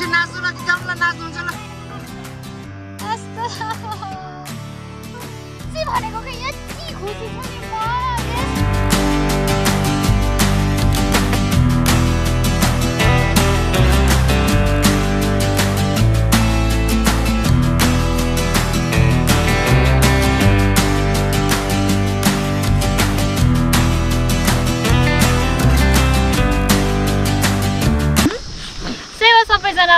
एकछिन नाच्नु ल कि गाउँला नाच्नुहुन्छ ल यस्तो के भनेको कि यति खुसी छु नि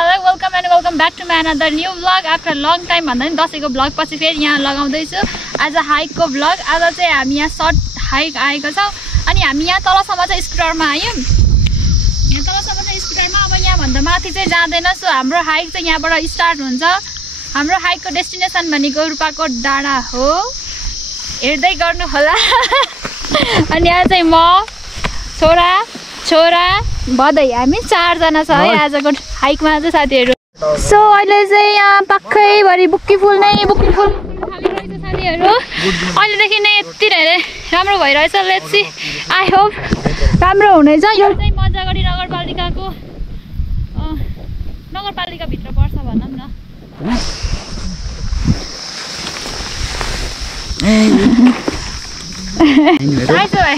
म welcome and welcome back to my another new vlog after long time भन्दा पनि दसैँको भ्लग पछि फेरि यहाँ लगाउँदैछु आज हाइकको भ्लग। आज चाहिँ हामी यहाँ सर्ट हाइक आएको छौँ अनि हामी यहाँ तलसम्म चाहिँ स्कुटरमा आयौँ। यहाँ तलसम्म चाहिँ स्कुटरमा अब यहाँभन्दा माथि चाहिँ जाँदैनछु। हाम्रो हाइक चाहिँ यहाँबाट स्टार्ट हुन्छ। हाम्रो हाइकको डेस्टिनेसन भनेको रूपाकोट डाँडा हो, हेर्दै गर्नु होला। अनि यहाँ चाहिँ म छोरा भदै हामी 4 जना छ है आजको हाइकमा चाहिँ साथीहरू। सो अहिले चाहिँ यहाँ पाखैभरि बुक्की फुल थालिरहेछ साथीहरू। अहिलेदेखि नै यति धेरै राम्रो भइरहेछ। लेट्स सी, आई होप राम्रो हुनेछ। यो चाहिँ मजागढी नगरपालिकाभित्र पर्छ भनौँ न। आइज भाइ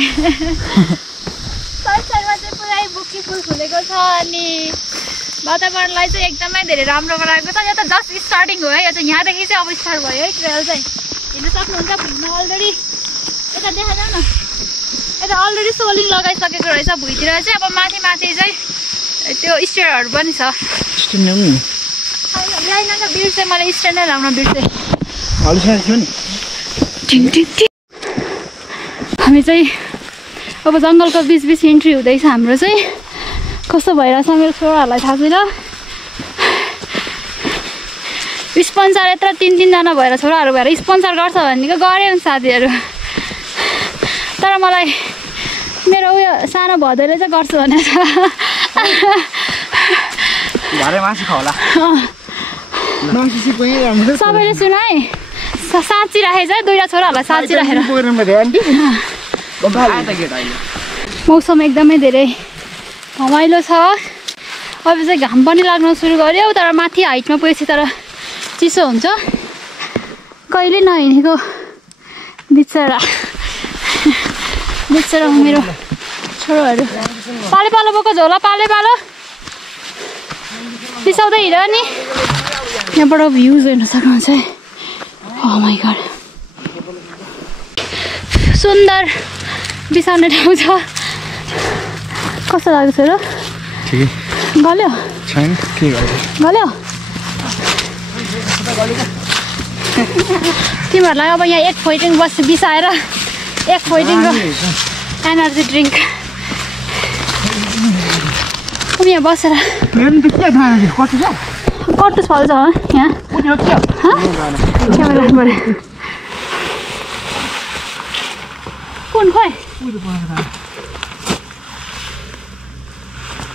साइडमा चाहिँ पुरै बुक्की फुल फुलेको छ अनि वातावरणलाई चाहिँ एकदमै धेरै राम्रो गराएको छ। यो त जस्ट स्टार्टिङ हो है। यो चाहिँ यहाँदेखि चाहिँ अब स्टार्ट भयो है ट्रेल चाहिँ। हेर्न सक्नुहुन्छ भुइँमा अलरेडी यता देखा जाऊ न, यता अलरेडी सोलिङ लगाइसकेको रहेछ भुइँतिर चाहिँ। अब माथि चाहिँ त्यो स्टेयरहरू पनि छ। ल्याइन त बिर्सेँ मैले, स्ट्यान्ड नै लाउन बिर्सेँ। हामी चाहिँ अब जङ्गलको बिच इन्ट्री हुँदैछ। हाम्रो चाहिँ कस्तो भइरहेछ मेरो छोराहरूलाई थाहा छैन। स्पोन्सर यत्र 3 जना भएर छोराहरू भएर स्पोन्सर गर्छ भनेको गरे हुन्छ साथीहरू। तर मलाई मेरो उयो सानो भदैले चाहिँ गर्छु भनेर सबैले सुन है। साँची राखेछ है, 2 छोराहरूलाई साँची राखेर। मौसम एकदमै धेरै रमाइलो छ। अब चाहिँ घाम पनि लाग्न सुरु गर्यो, तर माथि हाइटमा पुगेपछि तर चिसो हुन्छ। कहिले नहिँडेको बिचरा मेरो छोरोहरू पालो बोको झोला पालो बिसाउँदै हिँड नि। यहाँबाट भ्युज हेर्न सक्नुहुन्छ है। ओह माइ गॉड, सुन्दर बिसाउने ठाउँ छ। कस्तो लाग्छ र? गल्यो गल्यो तिमीहरूलाई अब यहाँ एक फोइटिङ बिसाएर एक फोइटिङको एनर्जी ड्रिङ्क अब यहाँ बसेर कटुस फल्छ यहाँ कुन खोइ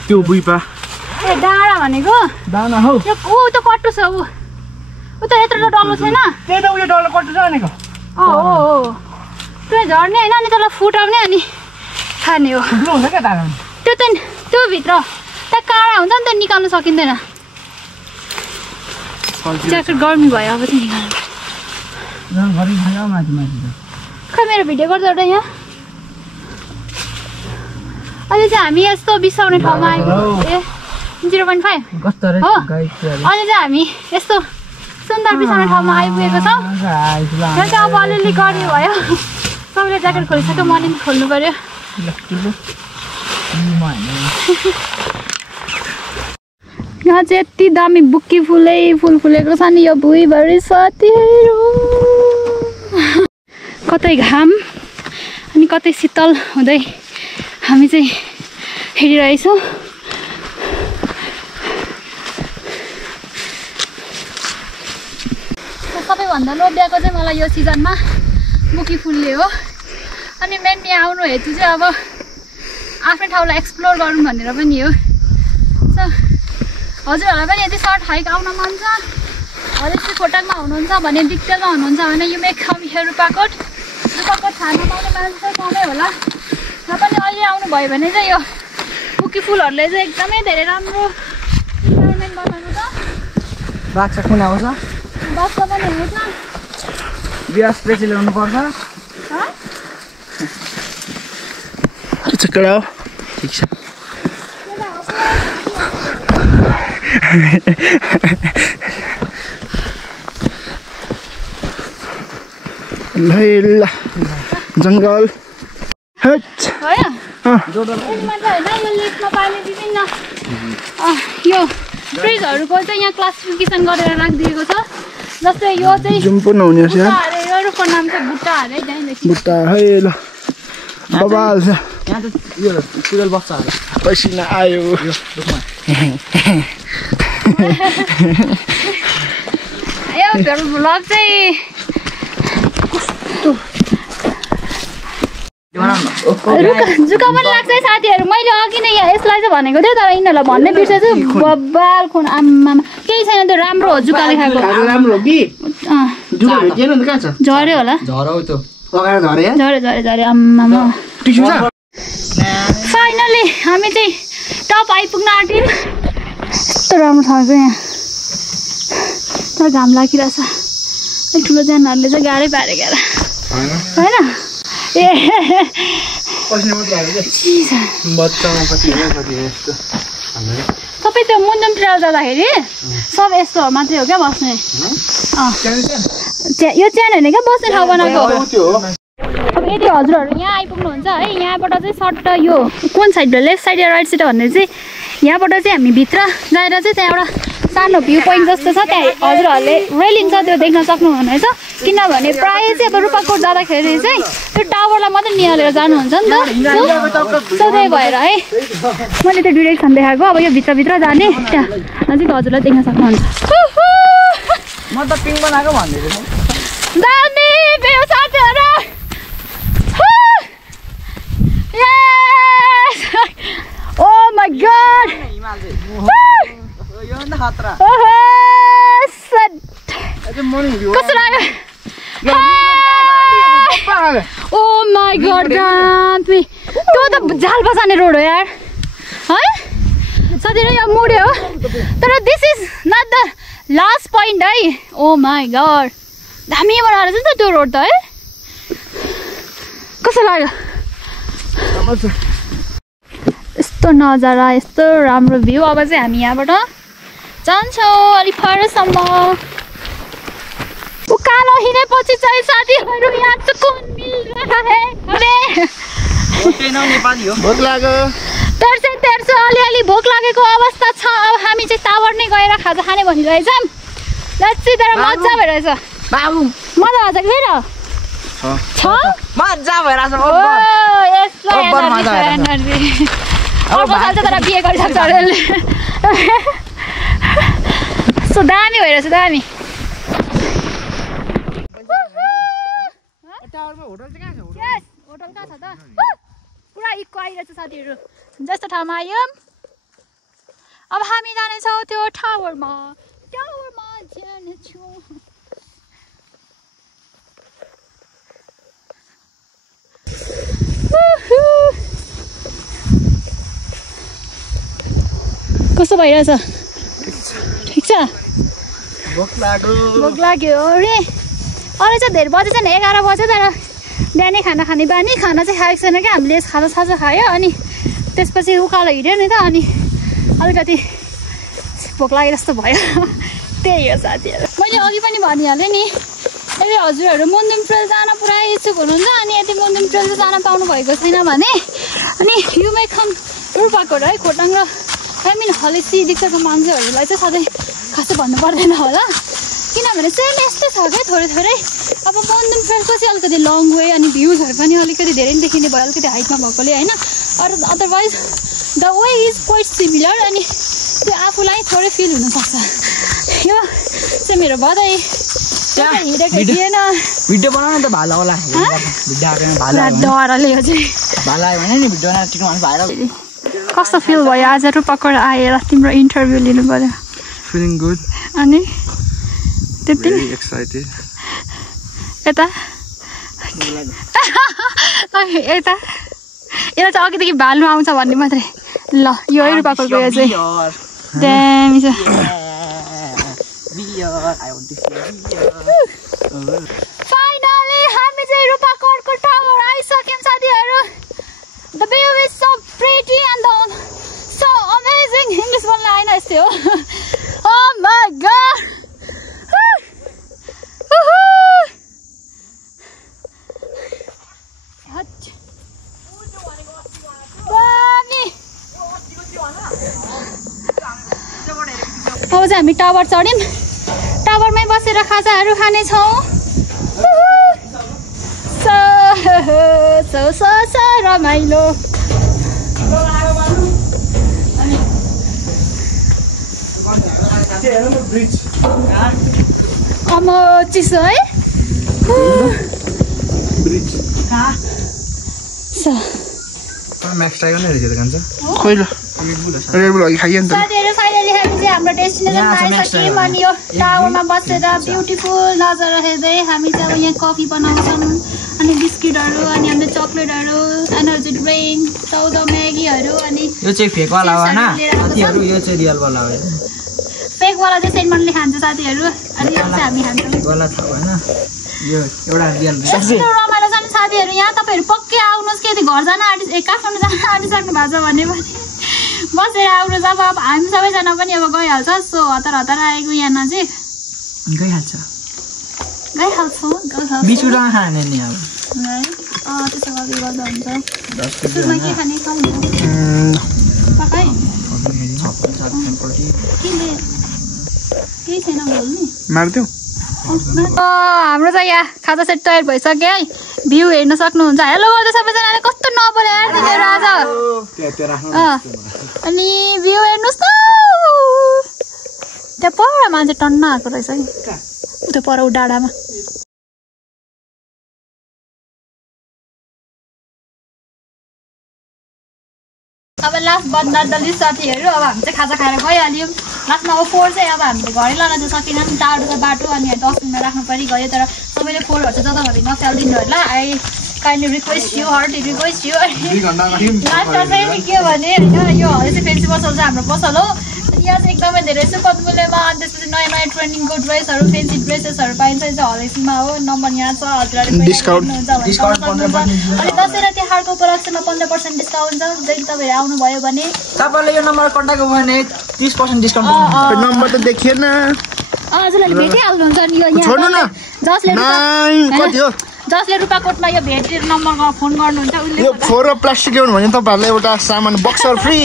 त्यो बुइपा ए डाँडा भनेको डाँडा हो। यो ऊ त कट्टु छ, ऊ त यत्रो डल्लो छैन। त्यही त उयो डल्लो कट्टु छ भनेको। हो त्यो झर्ने होइन अनि त्यसलाई फुटाउने अनि खाने हो। ठुलो हुन्छ क्या दाना त्यो भित्र त्यहाँ काँडा हुन्छ नि, त्यो निकाल्नु सकिँदैन। ज्याकेट गर्मी भयो अब चाहिँ निकाल्नु। खै मेरो भिडियो गर्छ एउटा यहाँ। अहिले चाहिँ हामी यस्तो बिसाउने ठाउँमा आइपुग्यौँ। ए 0.5 हो। अहिले चाहिँ हामी यस्तो सुन्दर बिसाउने ठाउँमा आइपुगेको छौँ। यहाँ चाहिँ अब अलिअलि गर्मी भयो। सबैले ज्याकेट खोलिसक्यो, मैले पनि खोल्नु पर्यो। यहाँ चाहिँ यति दामी बुक्की फुल फुलेको छ नि यो भुइँभरि साथीहरू। कतै घाम अनि कतै शीतल हुँदै हामी चाहिँ हेरिरहेछौँ। सबैभन्दा लोभ्याएको चाहिँ मलाई यो सिजनमा बुक्की फुलले हो। अनि मेन यहाँ आउनु हेतु चाहिँ अब आफ्नै ठाउँलाई एक्सप्लोर गरौँ भनेर पनि हो। सो हजुरहरूलाई पनि यदि सर्ट हाइक आउन मन छ, हरेक खोटाङमा हुनुहुन्छ भने, दिक्तेलमा हुनुहुन्छ भने you may come here Rupakot खान पाउने मान्छे चाहिँ कमै होला। र पनि अहिले आउनुभयो भने चाहिँ यो बुक्की फुलहरूले चाहिँ एकदमै धेरै राम्रो इन्भाइरोमेन्ट बनाउनु बाक्सा कुन आउँछ बाक्सा पनि हेर्छ बियास प्रेसी ल्याउनु पर्छ चक्कर हो ठीक छ ल जङ्गल यो फ्रिजहरूको चाहिँ यहाँ क्लासिफिकेसन गरेर राखिदिएको छ जस्तै यो चाहिँ जुम्पुन हुने छ अरूको नाम चाहिँ बुट्टा अरे बुट्टा है ल बबाल छ यहाँ त यो कुडल बक्छ पसिना आयो यो भ्लग चाहिँ जुका पनि लाग्छ है साथीहरू मैले अघि नै यहाँ यसलाई चाहिँ भनेको थिएँ तर यिनीहरूलाई भन्नै बिर्सेछु बब्बाल खुन आम्मामा केही छैन त्यो राम्रो हो जुकाले खाएको राम्रो हो कि जुका भेटिएन नि कहाँ छ झर्यो होला झरे आम्मामा फाइनली हामी चाहिँ टप आइपुग्न आँट्यौँ यस्तो राम्रो ठाउँ यहाँ तर घाम लागिरहेछ ठुलो जानहरूले चाहिँ गाह्रै पारेको होइन सबै त्यो मुन्जुम ट्रेल जाँदाखेरि सब यस्तो मात्रै हो क्या बस्ने यो च्यान होइन क्या बस्ने ठाउँ बनाएको अब यदि हजुरहरू यहाँ आइपुग्नुहुन्छ है यहाँबाट चाहिँ सट्ट यो कुन साइडबाट लेफ्ट साइड या राइट साइड भन्ने चाहिँ यहाँबाट चाहिँ हामी भित्र गएर चाहिँ त्यहाँ एउटा सानो भ्यू पोइन्ट जस्तो छ त्यहाँ हजुरहरूले रेलिङ छ त्यो देख्न सक्नुहुनेछ किनभने प्रायः चाहिँ अब रूपाकोट जाँदाखेरि चाहिँ त्यो टावरलाई मात्रै निहालेर जानुहुन्छ नि त सो त्यही भएर है मैले त्यो डिरेक्सन देखाएको अब यो भित्रभित्र जाने त्यहाँ नजिक हजुरलाई देख्न सक्नुहुन्छ म त पिङ बनाएको भन्दै दामी भ्यू साथीहरू Oh my god! कस्तो लाग्यो Oh my god, दामी त्यो त जाल बसाउने रोड हो यार है साथीहरू यहाँ मुड्यो तर this is not the last point है Oh my god दामी बनाएर छ नि त त्यो रोड त है कस्तो लाग्यो यस्तो नजारा यस्तो राम्रो भ्यू अब चाहिँ हामी यहाँबाट जान्छौँ अलिक परसम्म उकालो हिँडेपछि चाहिँ साथीहरू यहाँ सुकुन मिल रहा है भोक लाग्यो तेर्सो अलिअलि भोक लागेको अवस्था छ अब हामी चाहिँ टावर नै गएर खाजा खाने भनिरहेछौँ लच्ची तर मजा भइरहेछ बाबु मजा आउँछ कि छ मजा भइरहेछ अर्को साल चाहिँ तर बिहे गरिसक्छ अरे कस्तो दामी भइरहेछ दामी होटल कहाँ छ त पुरा इको आइरहेछ साथीहरू जस्तो ठाउँमा आयौँ अब हामी जानेछौँ त्यो टावरमा जानेछौँ कस्तो भइरहेछ ठिक छ भोक लाग्यो अरे चाहिँ धेरै बजे चाहिँ 11 बजे तर बिहानै खाना खाने बानी खाना चाहिँ खाएको छैन क्या हामीले खाजा खायो अनि त्यसपछि उकालो हिँड्यो नि त अनि अलिकति भोक लागे जस्तो भयो त्यही हो साथीहरू मैले अघि पनि भनिहालेँ नि यदि हजुरहरू मुन्जुम ट्रेल जान पुरा इच्छुक हुनुहुन्छ अनि यदि मुन्जुम ट्रेल जान पाउनु भएको छैन भने अनि यु मे कम रूपाकोट है खोटाङ र हलेसी डिक्सको मान्छेहरूलाई चाहिँ सधैँ खासै भन्नु पर्दैन होला किनभने सेम यस्तै छ क्या थोरै अब मुन्जुम ट्रेलको चाहिँ अलिकति लङ वे अनि भ्युजहरू पनि अलिकति धेरै नै देखिने भयो अलिकति हाइटमा भएकोले होइन otherwise the way is quite similar अनि त्यो आफूलाई थोरै फिल हुनसक्छ यो चाहिँ मेरो बधाई हिँडेको थिएन भिडियो बनाउन त भाला होला डरले हो चाहिँ कस्तो फिल भयो आज रूपाकोट आएर तिम्रो इन्टरभ्यू लिनु पर्यो फिलिङ गुड अनि त्यति भेरी एक्साइटेड यता यता यसलाई चाहिँ अघिदेखि भाल्नु आउँछ भन्ने मात्रै ल यो रूपाकोट गयो चाहिँ दामी छ Finally, हामी चाहिँ रूपाकोटको टावर आइसक्यौं साथीहरु. The view is so pretty and so amazing. English बोल्न आएन यस्तै हो. Oh my god. अब चाहिँ हामी टावर चढ्यौं. टावरमै बसेर खाजाहरू खाने छौं. so रमाइलो. चिसो है. म्याक्स टाइगर नै रहेछ त कान्छ. खोइ ल रेड बुल अघि खाइयो नि त. साथीहरु फाइनली हामी चाहिँ हाम्रो डेस्टिनेसनमा आइसक्यौं. अनि यो टावरमा बसेर ब्युटिफुल नजारा हेर्दै हामी चाहिँ अब यहाँ कफी बनाउँछौं अनि बिस्किटहरु अनि हामीले चकलेटहरु एनर्जी ड्रिंक 14 म्यागीहरु अनि यो चाहिँ फेक वाला हो हैन साथीहरु. यो चाहिँ रियल वाला हो. फेक वाला चाहिँ सेन्टमनले खान्छ साथीहरु. अनि यो चाहिँ हामी खान्छौं. वाला थाहा हैन यो एउटा रियल रमाइलो छ नि साथीहरु. यहाँ तपाईहरु पक्कै आउनुस्. के घर जान काठमाडौँ जान आँटिसक्नु भएको छ भने बसेर आउनुस्. अब हामी सबैजना पनि अब गइहाल्छ. सो हतार आएको यहाँ नजिक गइहाल्छौँ. बिचुरा खाने नि अब त्यसो गर्दा हुन्छ. सुरुमा के खाने खाउँ पकाइ केही छैन बोल्नु मार्दिउ. हाम्रो चाहिँ यहाँ खाजा सेट तयार भइसक्यो है. भ्यू हेर्न सक्नुहुन्छ. हेलो गर्दै सबैजनाले. कस्तो नबोले यार तिमीहरु आज. अनि भ्यू हेर्नुस् त. त्यहाँ पर मान्छे टन्न आएको रहेछ है. उता पर डाँडामा. अब लास्ट बन्दा दली साथीहरु. अब हामी चाहिँ खाजा खाएर गइहाल्यौं. लास्टमा अब 4 चाहिँ अब हामीले घरै लान चाहिँ सकिनौँ. टाढो छ बाटो अनि डस्टबिनमा राख्नु परि गयो. तर सबैले 4हरु चाहिँ जताभावी नफाल्दिनु होला. I kindly request you heartly request you. लास्टमा चाहिँ के भने हैन यो हले चाहिँ फेन्सी पसल चाहिँ हाम्रो पसल हो. यहाँ चाहिँ एकदमै धेरै सुपथ मूल्यमा अनि त्यसपछि नयाँ नयाँ ट्रेन्डिङको ड्रेसहरु फेन्सी ड्रेसेसहरु पाइन्छ. यो चाहिँ हलेसीमा हो. नम्बर यहाँ छ. हजुरहरुले डिस्काउन्ट अनि दशैं र तिहारको उपलक्ष्यमा 15% डिस्काउन्ट छ. जति तपाईहरु आउनु भयो भने तपाईले यो नम्बर कन्ट्याक्ट गर्नु भने 30% डिस्काउन्ट पाउनुहुन्छ. नम्बर त देखिएन. हजुरले भेटिहाल्नुहुन्छ नि. यो यहाँ छोड्नु न. जसले रूपाकोटमा यो भेटेर नम्बरमा फोन गर्नुहुन्छ उले यो फोर र प्लास्टिक ल्याउनु भने तपाईहरुलाई एउटा सामान बक्सर फ्री.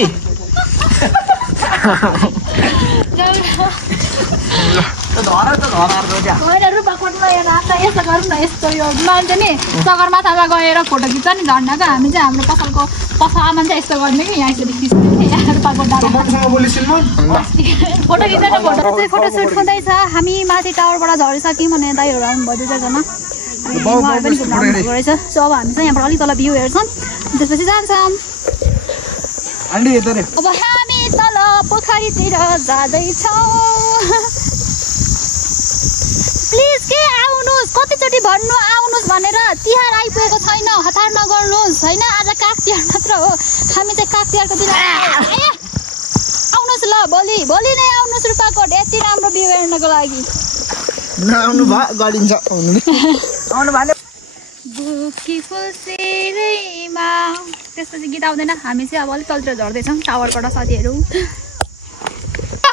रूपाकोटमा यो नाच्दा यस्तो गरौँ न. यस्तो यो मान्छे नि सगरमाथामा गएर फोटो खिच्छ नि झन्डाको. हामी चाहिँ हाम्रो पसलको आमा चाहिँ यस्तो गर्ने कि यहाँ यसरी खिच्ने रूपाकोट फोटो खिचेर फोटोसुट हुँदैछ. हामी माथि टावरबाट झरिसक्यौँ भने दाइहरू आउनुभयो 2-4 जना. रहेछ. सो अब हामी चाहिँ यहाँबाट अलिक तल भ्यू हेर्छौँ. त्यसपछि जान्छौँ. अब हामी तल पोखरीतिर जाँदैछौँ. प्लिज के आउनुहोस्. कतिचोटि भन्नु आउनुहोस् भनेर. तिहार आइपुगेको छैन. हतार नगर्नुहोस् हैन. आज काग तिहार मात्र हो. हामी चाहिँ काग तिहारको दिन आउनुहोस् ल. भोलि नै आउनुहोस् रूपाकोट. यति राम्रो भ्यू हेर्नको लागि. नआउनु भए गरिन्छ. आउनु भएन. बुकी फुलसेरैमा त्यसपछि गीत आउँदैन. हामी चाहिँ अब अलिक तलतिर झर्दैछौँ टावरबाट साथीहरू.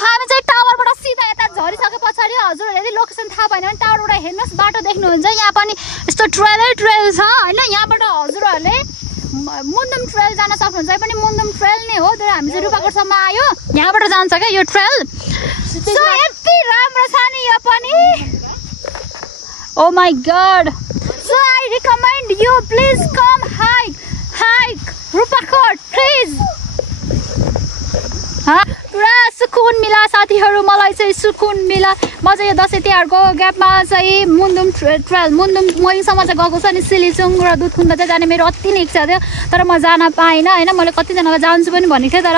हामी चाहिँ टावरबाट सिधा यता झरिसके पछाडि हजुरहरूले यदि लोकेसन थाहा भएन भने टावरबाट हेर्नुहोस्. बाटो देख्नुहुन्छ. यहाँ पनि यस्तो ट्रेल छ हैन. यहाँबाट हजुरहरूले मुन्दुम ट्रेल जान सक्नुहुन्छ. यो पनि मुन्दुम ट्रेल नै हो. तर हामी चाहिँ रूपाकोटसम्म आयो. यहाँबाट जान्छ क्या यो ट्रेल. सो यति राम्रो छ नि यो पनि. Oh my god. So I recommend you please come hike Rupakot please. पुरा सुकुन मिला साथीहरु. मलाई चाहिँ सुकुन मिला. म चाहिँ यो दशैं तिहारको ग्यापमा चाहिँ मुन्दुम ट्रेल मुन्दुम मोइङसम्म चाहिँ गएको छु. अनि सिलिचुङ र दुधकुण्ड चाहिँ जाने मेरो अति नै इच्छा थियो. तर म जान पाइनँ हैन. मैले कतिजनालाई जान्छु पनि भनेको थिएँ. तर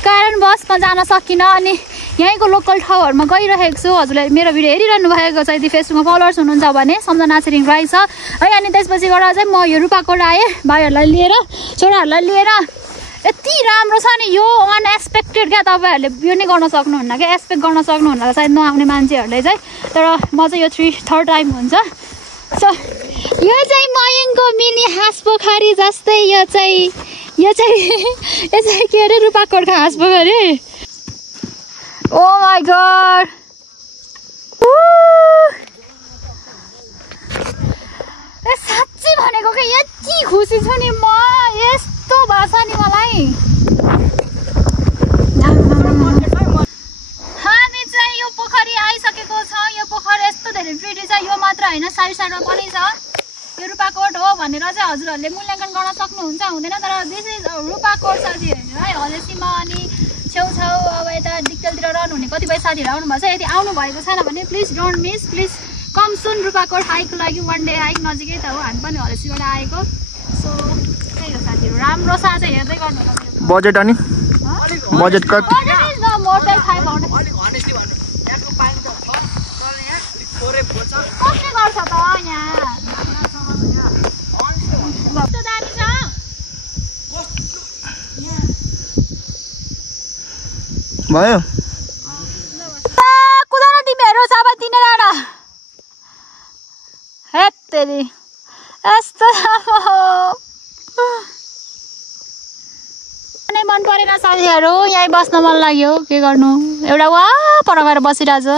कारणवश म जान सकिनँ. अनि यहीँको लोकल ठाउँहरुमा गइरहेको छु. हजुरले मेरो भिडियो हेरिरहनु भएको छ. यदि फेसबुकमा फलोअर्स हुनुहुन्छ भने सम्झना छिरिङ राई छ है. अनि त्यसपछि गएर चाहिँ म यो रूपाकोट आएँ भाइहरूलाई लिएर छोराहरूलाई लिएर. यति राम्रो छ नि यो अनएक्सपेक्टेड क्या तपाईहरुले यो नै गर्न सक्नुहुन्न क्या एक्सपेक्ट गर्न सक्नुहुन्न सायद नआउने मान्छेहरुले चाहिँ तर म चाहिँ यो थर्ड टाइम हुन्छ सो यो चाहिँ मयङको मिनी हाँस पोखरी जस्तै यो चाहिँ के अरे रूपाकोटको हाँस पोखरी ओ माय गॉड साँच्चै भनेको के यति खुसी छु नि म यस्तो भाषा नि मलाई हामी चाहिँ यो पोखरी आइसकेको छ यो पोखरी यस्तो धेरै प्रिटी छ यो मात्र हैन साइडमा पनि छ यो रूपाकोट हो भनेर चाहिँ हजुरहरुले मूल्याङ्कन गर्न सक्नुहुन्छ हुँदैन तर दिस इज रूपाकोट साथीहरु है हलेसीमा अनि छेउछाउ अब यता डिक्टलतिर रहनु हुने कतिपय साथीहरु आउनु भएको छ यदि आउनु भएको छैन भने please don't miss please come soon Rupakot हाइकको लागि वान डे हाइक नजिकै त हो हामी पनि हलेसीबाट आएको सो त्यही हो साथीहरु राम्रो छ चाहिँ हेर्दै गर्नु बजेट अनि बजेट कति budget is no more than 500 अलिक अनेस्टली भन्नु यहाँको पाइन्छ छ तर यहाँ अलिक थोरै पर्छ कसले गर्छ त यहाँ कस्तो दामी छ भयो कुदान तिमीहरु सबै तिनैजना हेत तेरी यस्तो नै मन परेन साथीहरु यही बस्न मन लाग्यो के गर्नु एउटा वा पर गएर बसिरहेछ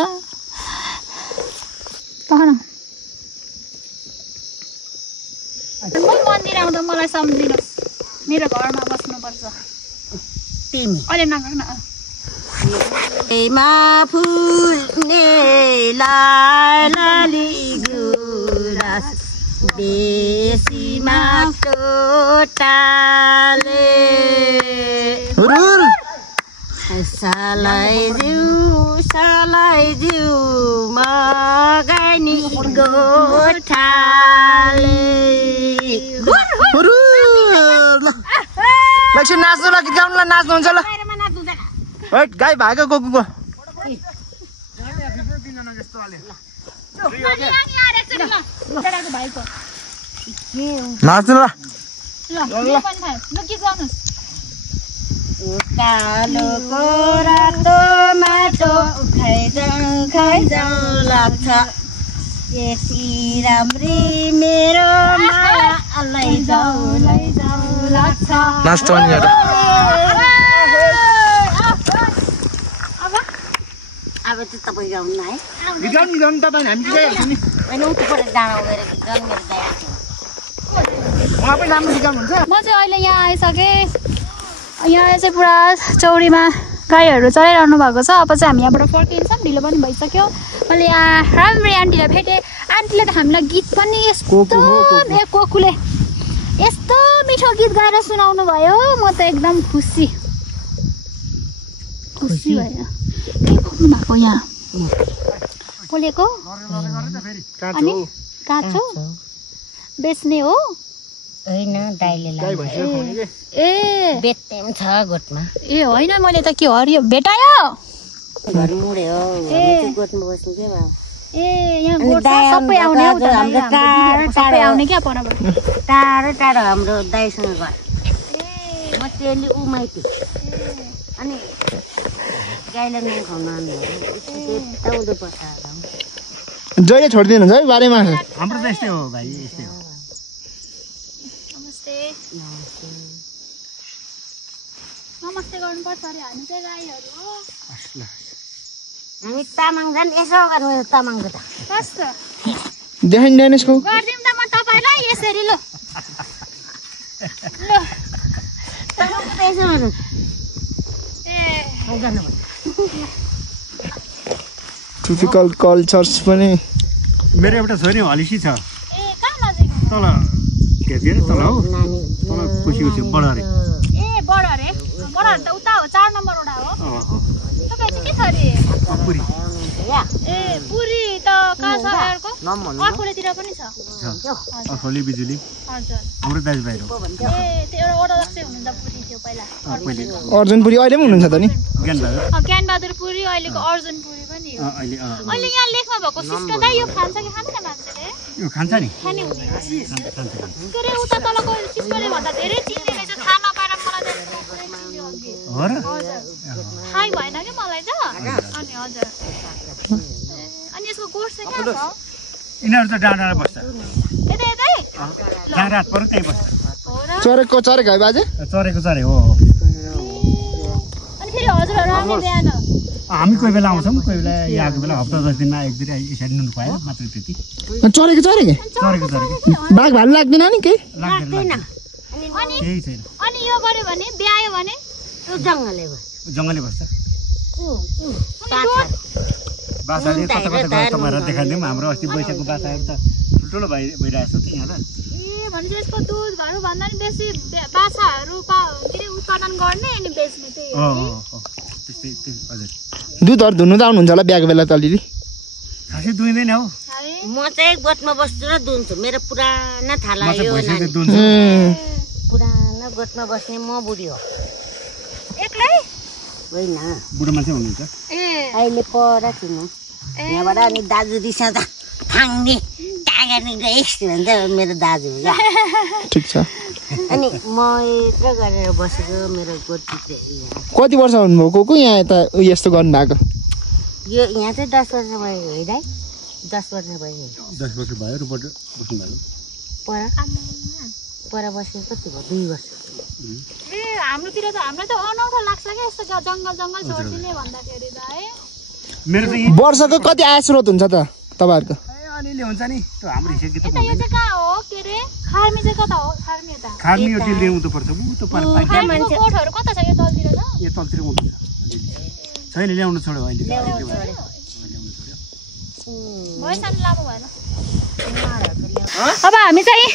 मन्दिर आउँदा मलाई सम्झिनुहोस् मेरो घरमा बस्नुपर्छ तिमी अहिले नगर्न मा फुल्ने लाली गुराँस बेसीमा टोटाले सालाई जिउ मगानी गोठाले लक्ष्मी नाच्नु ल गीत गाउनु ल नाच्नुहुन्छ ल हैट गाई भागो गोकुको नाच्नु ल कालोको रातो माटो खाइजाउँ लाग्छ यति राम्री मेरो लैजाऊ लाग्छ नाच्छ नि यार अब चाहिँ तपाईँ गाउनु है गाउनु तपाईँ हामी गाइहाल्छौँ नि होइन उठ्नु डाँडा गएर गीत गाउनु मेरो दाइ उहाँ पनि राम्रो सिकाउनुहुन्छ म चाहिँ अहिले यहाँ आइसकेँ यहाँ चाहिँ पुरा चौरीमा गाईहरू चलाइरहनु भएको छ अब चाहिँ हामी यहाँबाट फर्किन्छौँ ढिलो पनि भइसक्यो मैले यहाँ राम्ररी आन्टीलाई भेटेँ आन्टीले त हामीलाई गीत पनि यस्तो कोकुले यस्तो मिठो गीत गाएर सुनाउनु भयो म त एकदम खुसी भयो के बोक्नु भएको यहाँ पोलेको अनि काँचो बेच्ने हो होइन दाइले ए बेच्ने पनि छ गोठमा ए होइन मैले त के हरियो भेटायो घर मुडे हो गोठमा बस्नु के भयो ए यहाँ गोठ सबै आउने हो सबै आउने क्या परबाट टाढो टाढो हाम्रो दाइसँग घर म त्यसले ऊ माइती अनि गाईलाई नुन खुवाउनु आउनु जहिले छोडिदिनुहुन्छ है बारेमा हाम्रो त यस्तै हो भाइ यस्तै हो नमस्ते गर्नुपर्छ अरे हामी चाहिँ गाईहरू हो हामी तामाङ झन् यसो गर्नु तामाङको त कस्तो देखाइँदैन यसको गरिदिउँ त म तपाईँलाई यसरी ल तामाङको त यसो गर्नु ए टिपिकल कल्चर्स पनि मेरो एउटा छोरी हलिसी छ ए कहाँ नजिक तल के अरे तल हो तल कुसी बडा अरे ए बडा अरे बडा त उता हो 4 नम्बर वडा हो तपाईँ चाहिँ के छ अरे पुरी ए पुरी त कहाँ छ अर्को अर्कोतिर पनि छ असली बिजुली हजुर हाम्रो दाजुभाइ हो ए त्यो एउटा वडा जस्तै हुनुहुन्छ पुरी थियो पहिला अर्जुनपुरी अहिले पनि हुनुहुन्छ त नि ज्ञानबहादुर पुरी अहिलेको अर्जुन पुरी पनि हो अहिले यहाँ लेखमा भएको सिस्टर दाइ यो खान्छ कि खाँदैन मान्छेले यो खान्छ नि खाने हुँदैन के अरे उता तलको सिस्टरले भन्दा धेरै चिन्ने रहेछ थाहा नपाएर मलाई हो र थाहै भएन कि मलाई त अनि हजुर अनि यसको कोर्स चाहिँ कहाँ छ यिनीहरू त डाँडा बस्छ यतै यतै जहाँ रात पर्यो त्यहीँ बस्छ हो र चरेको है बाजे चरेको चरे हो अनि फेरि हजुरहरू आउने बिहान हामी कोही बेला आउँछौँ कोही बेला यहाँको बेला हप्ता 10 दिनमा एक दुई यसरी नुन पायो मात्र त्यति चरेको बाघ भालु लाग्दैन नि केही लाग्दैन अनि केही छैन अनि यो गर्यो भने ब्यायो भने जङ्गली बस्छ बाछाले कता कता गएर तपाईँहरूलाई देखाइदिउँ हाम्रो अस्ति बैशाखको बाछाहरू त ठुल्ठुलो भइरहेको छ त यहाँ त ए भनेपछि यसको दुधहरू भन्दा नि बेसी बाछाहरू उत्पादन गर्ने अनि बेच्ने त्यही हो त्यस्तै हजुर दुधहरू धुनु त आउनुहुन्छ होला बिहाको बेला त अलिअलि खासै दुइँदैन हौ म चाहिँ गोठमा बस्छु र दुन्छु मेरो पुरानो थाला यो पुरानो गोठमा बस्ने म बुढी हो एक्लै होइन बुढो मान्छे हुनुहुन्छ अहिले पर छिनु यहाँबाट अनि दाजु रिसाउँदा थाङ्ने कहाँ गर्ने गएस् भन्छ मेरो दाजु हो ठिक छ अनि म यत्रो गरेर बसेको मेरो गोठी चाहिँ कति वर्ष हुनुभएको को यहाँ यता यस्तो गर्नुभएको यो यहाँ चाहिँ 10 वर्ष भयो है दाइ 10 वर्ष भयो 10 वर्ष भयो रोबोट बस्नु भएको पर बसेको कति भयो 2 वर्ष ए हाम्रोतिर त हामीलाई त अनौठो लाग्छ क्या यस्तो जङ्गल छोडिदिने भन्दाखेरि त है मेरो चाहिँ वर्षको कति आय स्रोत हुन्छ त तपाईँहरूको अलिअलि हुन्छ नि त्यो हाम्रो हिसाब किताब यो चाहिँ कहाँ हो के अरे खार्मी चाहिँ कता हो खार्मी यता खार्मी यो टिल ल्याउनु पर्छ उ त पर खार्मीको कोठहरू कता छ यो तलतिर त यो तलतिर हुन्छ छैन ल्याउनु छोड्यो अहिले भयो सानो लामो भएन अब हामी चाहिँ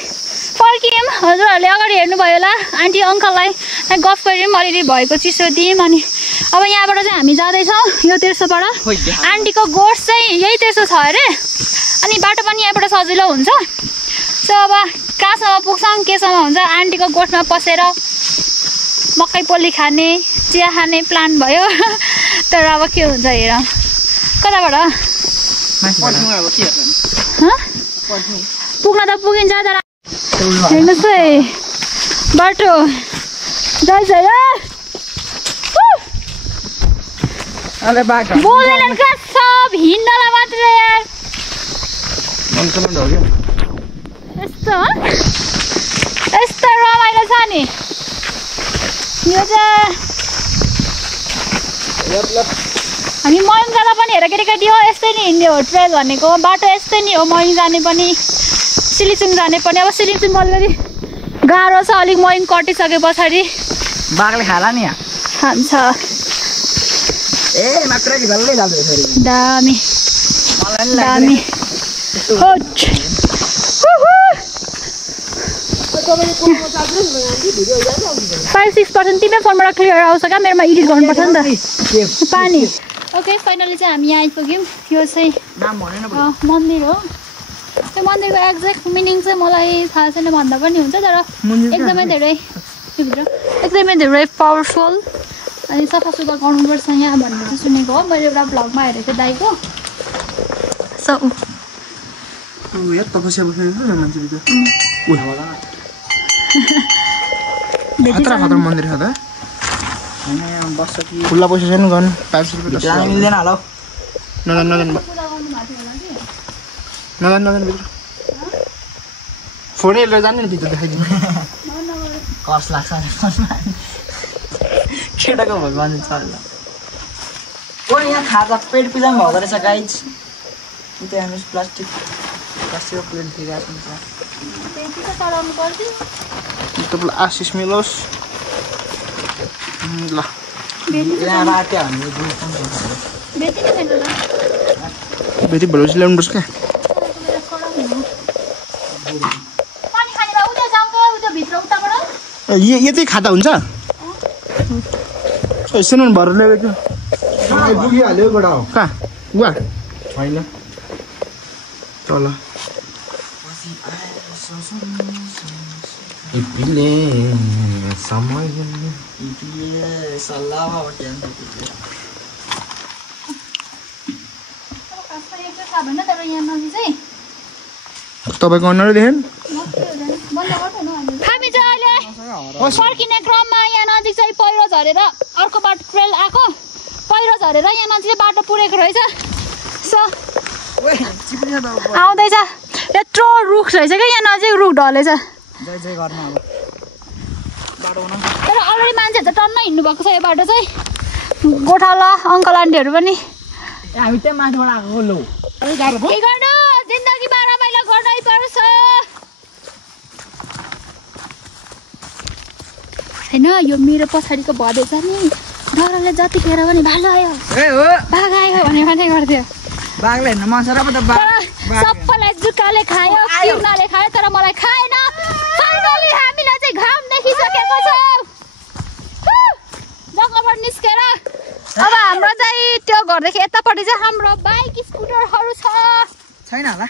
फर्कियौँ हजुरहरूले अगाडि हेर्नुभयो होला आन्टी अङ्कललाई गफ गऱ्यौँ अलिअलि भएको चिसो दियौँ अनि अब यहाँबाट चाहिँ हामी जाँदैछौँ यो तेर्सोबाट आन्टीको गोठ चाहिँ यही तेर्सो छ अरे अनि बाटो पनि यहाँबाट सजिलो हुन्छ सो अब कहाँसम्म पुग्छौँ केसम्म हुन्छ आन्टीको गोठमा पसेर मकै पोली खाने चिया खाने प्लान भयो तर अब के हुन्छ हेर कताबाट पुग्न त पुगिन्छ तर हेर्नुहोस् है बाटो जान्छ बोल्दैनन् क्या सब हिँड्नलाई मात्र यार यस्तो रमाइलो छ नि यो चाहिँ हामी मयङ जाँदा पनि हेर केटाकेटी हो यस्तै नि हिँड्ने हो ट्रेल भनेको बाटो यस्तै नि हो मयङ जाने पनि सिलिचुङ जाने पनि अब सिलिचुङ अलिकति गाह्रो छ अलिक मयङ कटिसके पछाडि बाघले खाला नि खान्छ दामी दामी 5-6% तिम्रो फोनबाट क्लियर आउँछ क्या मेरोमा एडिट गर्नुपर्छ नि त पानी ओके फाइनली चाहिँ हामी यहाँ आइपुग्यौँ यो चाहिँ मन्दिर हो त्यो मन्दिरको एक्ज्याक्ट मिनिङ चाहिँ मलाई थाहा छैन भन्दा पनि हुन्छ तर एकदमै धेरै पावरफुल अनि सफासुग्घर गर्नुपर्छ यहाँ भनेर चाहिँ सुनेको हो मैले एउटा भ्लगमा हेरेको थिएँ दाइको सो मन्दिर छ त खुल्ला पैसा छैन गर्नु 5 रुपियाँ मिल्दैन होला नजान भित्र फोन हेरेर जाने नि भित्र देखाइदिनु कस लाग्छ केटाको भगवान छ ओ यहाँ खाजा पेट पूजा पनि हुँदो रहेछ गाइज त्यहाँ हामी प्लास्टिकको प्लेट दिइरहेको हुन्छ तपाईँलाई आशिष मिलोस् ल बेटी भोलि ल्याउनुपर्छ क्या यतै खाता हुन्छ सानो भएर ल्याएको पुगिहाल्यो गोडा हो कहाँ गुवा छैन तल तपाईँको अनुहार देखेन हामी चाहिँ अहिले फर्किने क्रममा यहाँ नजिक चाहिँ पहिरो झरेर अर्को बाटो ट्रेल आएको पहिरो झरेर यहाँ नजिक बाटो पुरेको रहेछ सो आउँदैछ यत्रो रुख रहेछ क्या यहाँ नजिक रुख ढलेछ तर अलरेडी मान्छेहरू चाहिँ टन्न हिँड्नु भएको छ यो बाटो चाहिँ गोठाला अङ्कल आन्टीहरू पनि हामी त्यहाँ माथिबाट आएको लौ के गर्नु जिन्दगीमा रमाइलो गर्नै पर्छ होइन यो मेरो पछाडिको भदे छ नि डरले जतिखेर पनि भालु आयो बाघ आयो भने गर्थ्यो बाघले हेर्न मन छ र त बाघ सबैलाई जुकाले खायो किर्नाले खायो तर मलाई खाएन फाइनली हामीलाई चाहिँ घाम देखिसकेको छ जग्गाबाट निस्केर अब हाम्रो चाहिँ त्यो घरदेखि यतापट्टि चाहिँ हाम्रो बाइक स्कुटरहरू छैन होला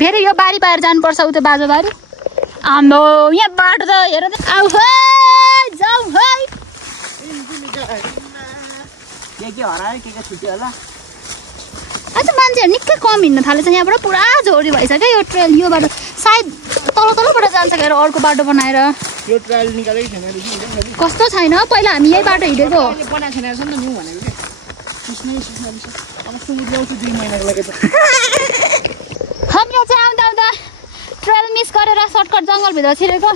फेरि यो बारी बाहिर जानुपर्छ उता बाजोबारी हाम्रो यहाँ बाटो त हेर आऊ है जाऊ है के हरायो के छुट्यो होला आज मान्छेहरू निकै कम हिँड्न थालेछ यहाँबाट पुरा झोडी भइसक्यो यो ट्रेल यो बाटो सायद तलबाट जान्छ गएर अर्को बाटो बनाएर यो ट्रायल निकालेकै छैन कस्तो छैन पहिला हामी यही बाटो हिँडेको बनाएको छैन नि न्यू भनेको के अब सुरु ल्याउँछु 2 महिनाको लागि त हामी चाहिँ आउँदा आउँदा ट्रेल मिस गरेर सर्टकट जङ्गलभित्र छिरेको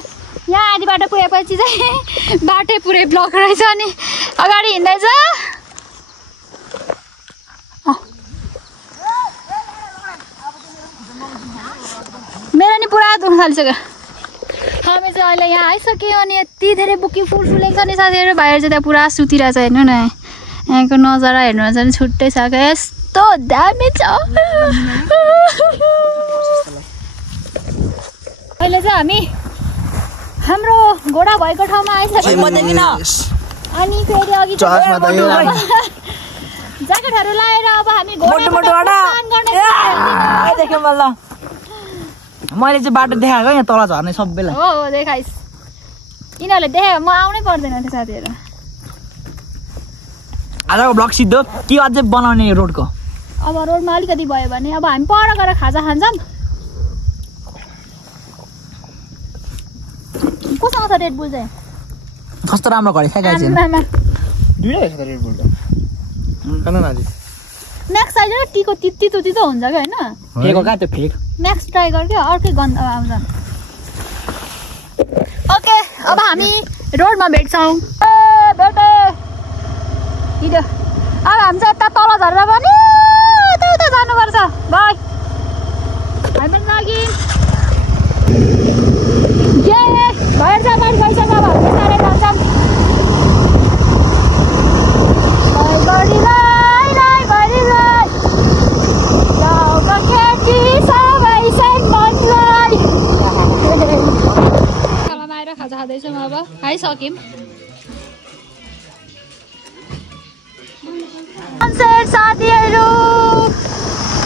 यहाँ आधी बाटो पुगेपछि चाहिँ बाटै पुरै ब्लक रहेछ अनि अगाडि हिँड्दैछ मेरो नि पुरा दुख्न थालिसक्यो हामी चाहिँ अहिले यहाँ आइसक्यो अनि यति धेरै बुकिङ फुल फुलेको छ नि साथीहरू भाइहरू चाहिँ त्यहाँ पुरा सुतिरहेछ हेर्नु न यहाँको नजारा हेर्नु चाहिँ छुट्टै छ क्या यस्तो दामी छ अहिले चाहिँ हामी हाम्रो घोडा भएको ठाउँमा आइसक्यौँ अनि फेरि अघि ज्याकेटहरू लाएर अब हामी मैले चाहिँ बाटो देखाएको यहाँ तल झर्ने सबैलाई हो देखाइस् यिनीहरूले देखायो म आउनै पर्दैन थियो साथीहरू आजको ब्लग सिद्धो के अझै बनाउने रोडको अब रोडमा अलिकति भयो भने अब हामी पर गएर खाजा खान्छौँ कोसँग छ रेड बुल चाहिँ कस्तो राम्रो घडी खाइरहेको छ आमामा। दुईटै रहेछ त रेड बुल त खान नाजी म्याक्स आइज टीको तितो तितो हुन्छ क्या होइन फेको कहाँ त्यो फेक म्याक्स ट्राई गर क्या अर्कै गन्ध आउँछ ओके अब हामी रोडमा भेट्छौँ भेटे हिँड्यो अब हामी चाहिँ यता तल झरेर पनि उता जानुपर्छ बाई हामी लागि भएर जाँदा गइसक्यो अब हामी साह्रै जान्छौँ खाजा खाँदैछौँ अब खाइसक्यौँ साथीहरू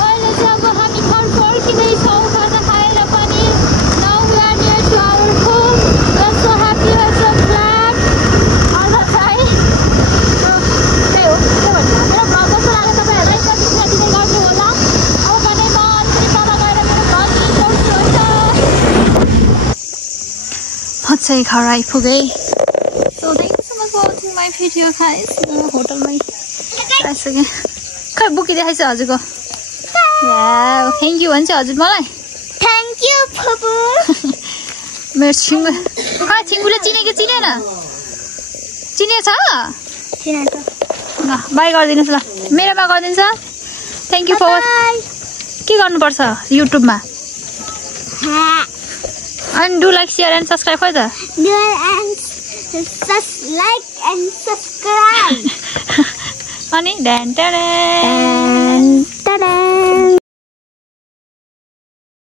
अहिले चाहिँ अब हामी घर फर्किँदैछौँ खाजा खाएर पनि चाहिँ घर आइपुगेँ so thank you so much for watching my video guys होटलमै आइसकेँ खै बुकी देखाइछ हजुरको थ्याङ्क यू भन्छ हजुर मलाई थ्याङ्क यू फुपू मेरो छिङ्गु खै छिङ्गुले चिनेको चिनेन चिनेको छ ल बाई गरिदिनुहोस् ल मेरोमा गरिदिन्छ थ्याङ्क यू फर के गर्नुपर्छ युट्युबमा and do like, share and subscribe for the like and subscribe. Ani dan dan.